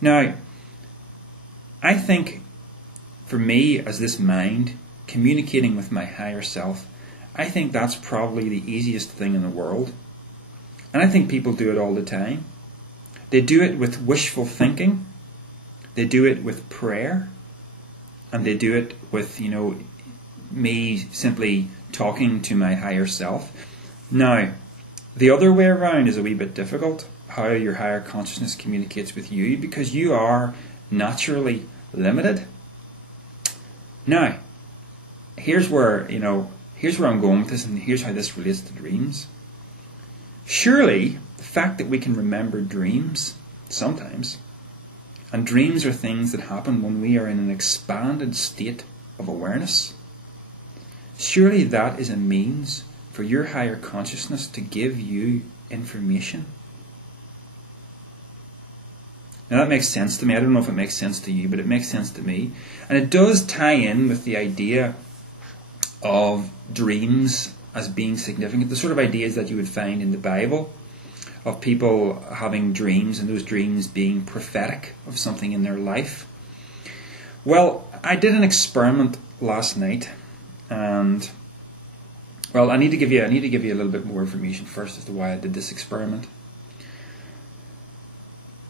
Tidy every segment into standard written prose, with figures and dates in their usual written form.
Now, I think for me, as this mind, communicating with my higher self, I think that's probably the easiest thing in the world. And I think people do it all the time. They do it with wishful thinking. They do it with prayer. And they do it with, me simply talking to my higher self. Now, the other way around is a wee bit difficult, how your higher consciousness communicates with you, because you are naturally limited. Now, here's where I'm going with this, and here's how this relates to dreams. Surely, the fact that we can remember dreams sometimes, and dreams are things that happen when we are in an expanded state of awareness, surely that is a means for your higher consciousness to give you information. Now that makes sense to me. I don't know if it makes sense to you, but it makes sense to me. And it does tie in with the idea of dreams as being significant. The sort of ideas that you would find in the Bible of people having dreams and those dreams being prophetic of something in their life. Well, I did an experiment last night, and I need to give you a little bit more information first as to why I did this experiment.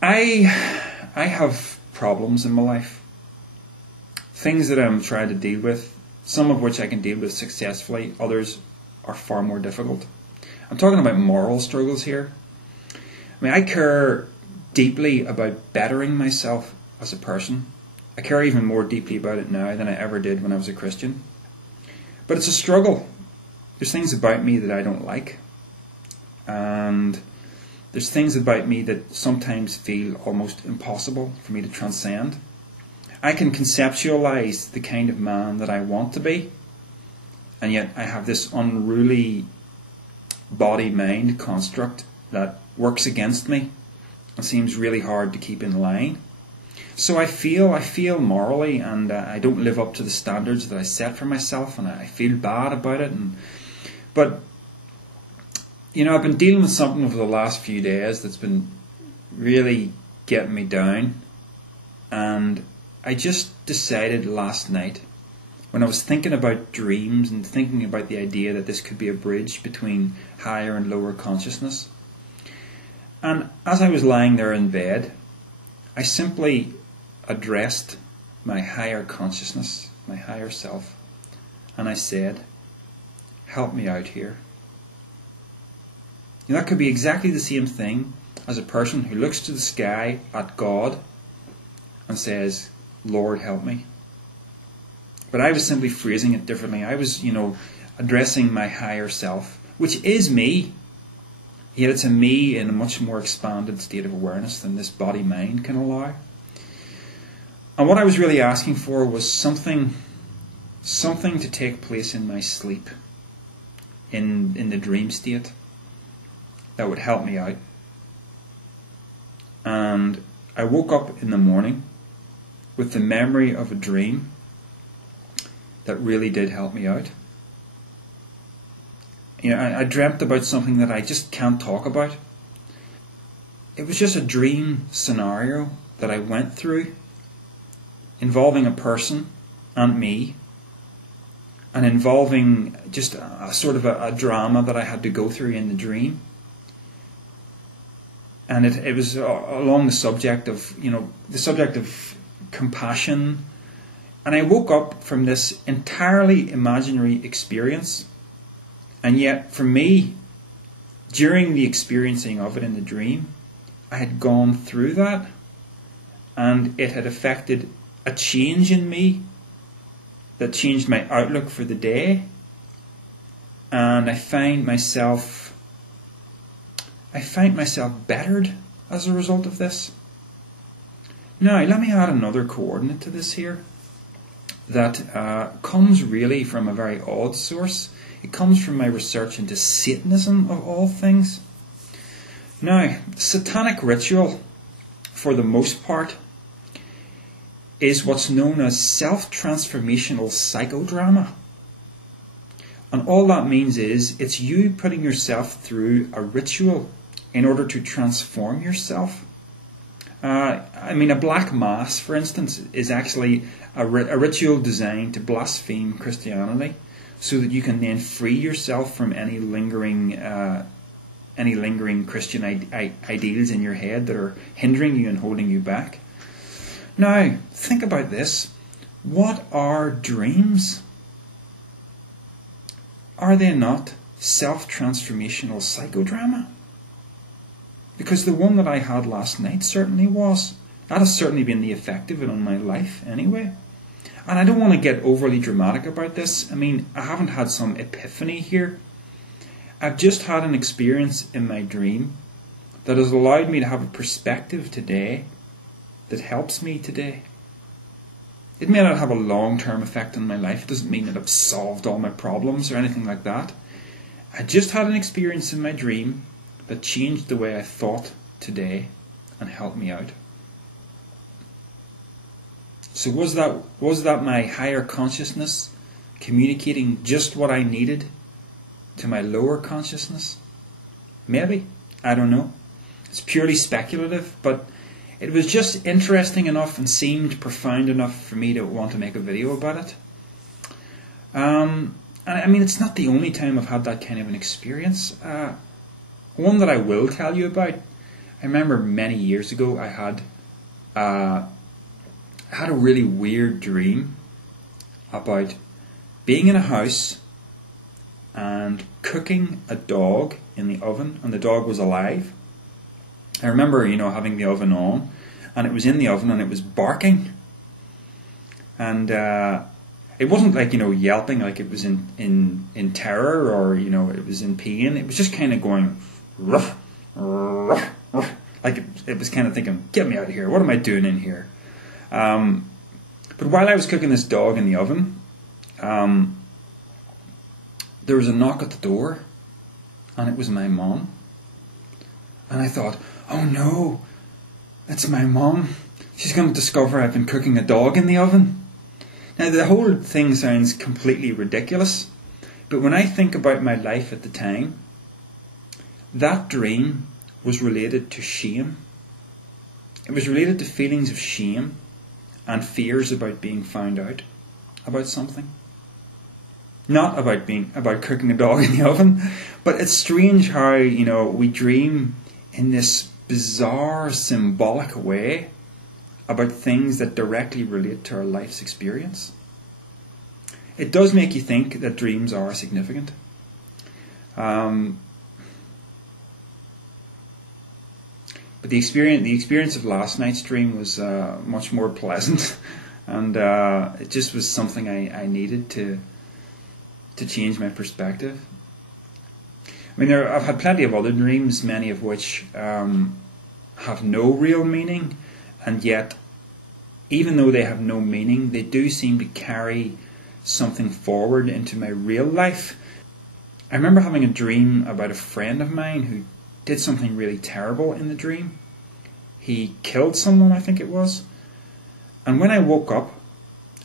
I have problems in my life, things that I'm trying to deal with, some of which I can deal with successfully, others are far more difficult. I'm talking about moral struggles here. I care deeply about bettering myself as a person. I care even more deeply about it now than I ever did when I was a Christian. But it's a struggle. There's things about me that I don't like. And there's things about me that sometimes feel almost impossible for me to transcend. I can conceptualize the kind of man that I want to be, and yet I have this unruly body-mind construct that works against me and seems really hard to keep in line. So I feel morally, and I don't live up to the standards that I set for myself, and I feel bad about it. But I've been dealing with something over the last few days that's been really getting me down, and I just decided last night, when I was thinking about dreams and thinking about the idea that this could be a bridge between higher and lower consciousness, and as I was lying there in bed, I simply addressed my higher consciousness, my higher self, and I said, "Help me out here." That could be exactly the same thing as a person who looks to the sky at God and says, "Lord, help me." But I was simply phrasing it differently. I was, addressing my higher self, which is me. Yet it's a me in a much more expanded state of awareness than this body-mind can allow. And what I was really asking for was something to take place in my sleep, in the dream state, that would help me out. And I woke up in the morning with the memory of a dream that really did help me out. I dreamt about something that I just can't talk about. It was just a dream scenario that I went through involving a person and me, and involving just a sort of a drama that I had to go through in the dream. And it was along the subject of compassion. And I woke up from this entirely imaginary experience. And yet, for me, during the experiencing of it in the dream, I had gone through that, and it had affected a change in me that changed my outlook for the day. And I find myself bettered as a result of this. Now, let me add another coordinate to this here that comes really from a very odd source. It comes from my research into Satanism, of all things. Now, satanic ritual, for the most part, is what's known as self-transformational psychodrama. And all that means is it's you putting yourself through a ritual in order to transform yourself. I mean, a black mass, for instance, is actually a ritual designed to blaspheme Christianity, so that you can then free yourself from any lingering Christian ideals in your head that are hindering you and holding you back. Now, think about this. What are dreams? Are they not self-transformational psychodrama? Because the one that I had last night certainly was. That has certainly been the effect of it on my life anyway. And I don't want to get overly dramatic about this. I mean, I haven't had some epiphany here. I've just had an experience in my dream that has allowed me to have a perspective today that helps me today. It may not have a long-term effect on my life. It doesn't mean that I've solved all my problems or anything like that. I just had an experience in my dream that changed the way I thought today and helped me out. So was that my higher consciousness communicating just what I needed to my lower consciousness? Maybe. I don't know. It's purely speculative, but it was just interesting enough and seemed profound enough for me to want to make a video about it. And I mean, it's not the only time I've had that kind of an experience. One that I will tell you about, I remember many years ago I had a really weird dream about being in a house and cooking a dog in the oven, and the dog was alive. I remember, having the oven on, and it was in the oven and it was barking. And it wasn't like, yelping like it was in terror or, it was in pain. It was just kind of going, ruff, ruff, ruff. Like it was kind of thinking, get me out of here. What am I doing in here? But while I was cooking this dog in the oven, there was a knock at the door, and it was my mom. And I thought, oh no, it's my mom. She's going to discover I've been cooking a dog in the oven. Now, the whole thing sounds completely ridiculous, but when I think about my life at the time, that dream was related to shame. It was related to feelings of shame and fears about being found out about something. Not about cooking a dog in the oven, but it's strange how, we dream in this bizarre, symbolic way about things that directly relate to our life's experience. It does make you think that dreams are significant. But the experience of last night's dream was much more pleasant, and it just was something I needed to change my perspective. I mean, I've had plenty of other dreams, many of which have no real meaning, and yet, even though they have no meaning, they do seem to carry something forward into my real life. I remember having a dream about a friend of mine who did something really terrible in the dream. He killed someone, I think it was. And when I woke up,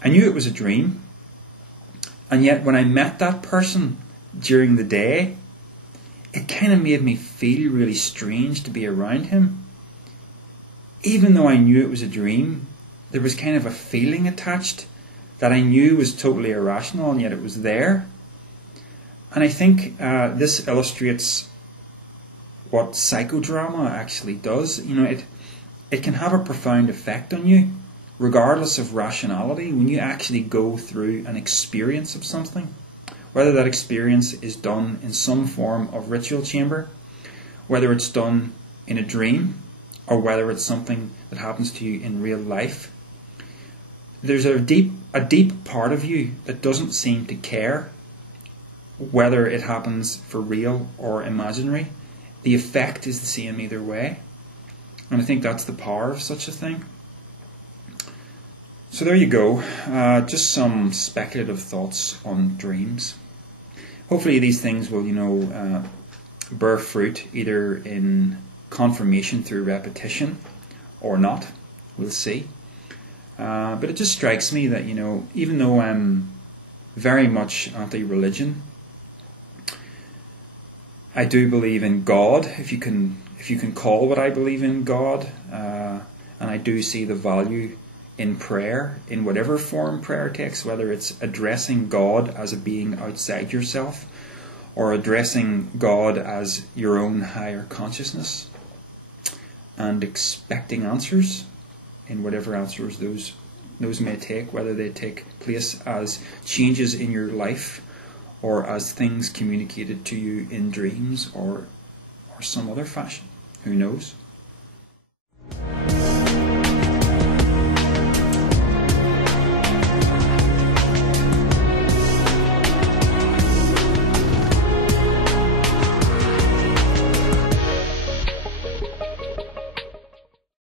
I knew it was a dream. And yet when I met that person during the day, it kind of made me feel really strange to be around him. Even though I knew it was a dream, there was kind of a feeling attached that I knew was totally irrational, and yet it was there. And I think this illustrates what psychodrama actually does. It can have a profound effect on you, regardless of rationality, when you actually go through an experience of something. Whether that experience is done in some form of ritual chamber, whether it's done in a dream, or whether it's something that happens to you in real life. There's a deep part of you that doesn't seem to care whether it happens for real or imaginary. The effect is the same either way. And I think that's the power of such a thing. So there you go. Just some speculative thoughts on dreams. Hopefully these things will, bear fruit either in confirmation through repetition or not. We'll see. But it just strikes me that, even though I'm very much anti-religion, I do believe in God, if you can call what I believe in God. And I do see the value in prayer, in whatever form prayer takes, whether it's addressing God as a being outside yourself, or addressing God as your own higher consciousness, and expecting answers in whatever answers those may take, whether they take place as changes in your life or as things communicated to you in dreams or some other fashion. Who knows?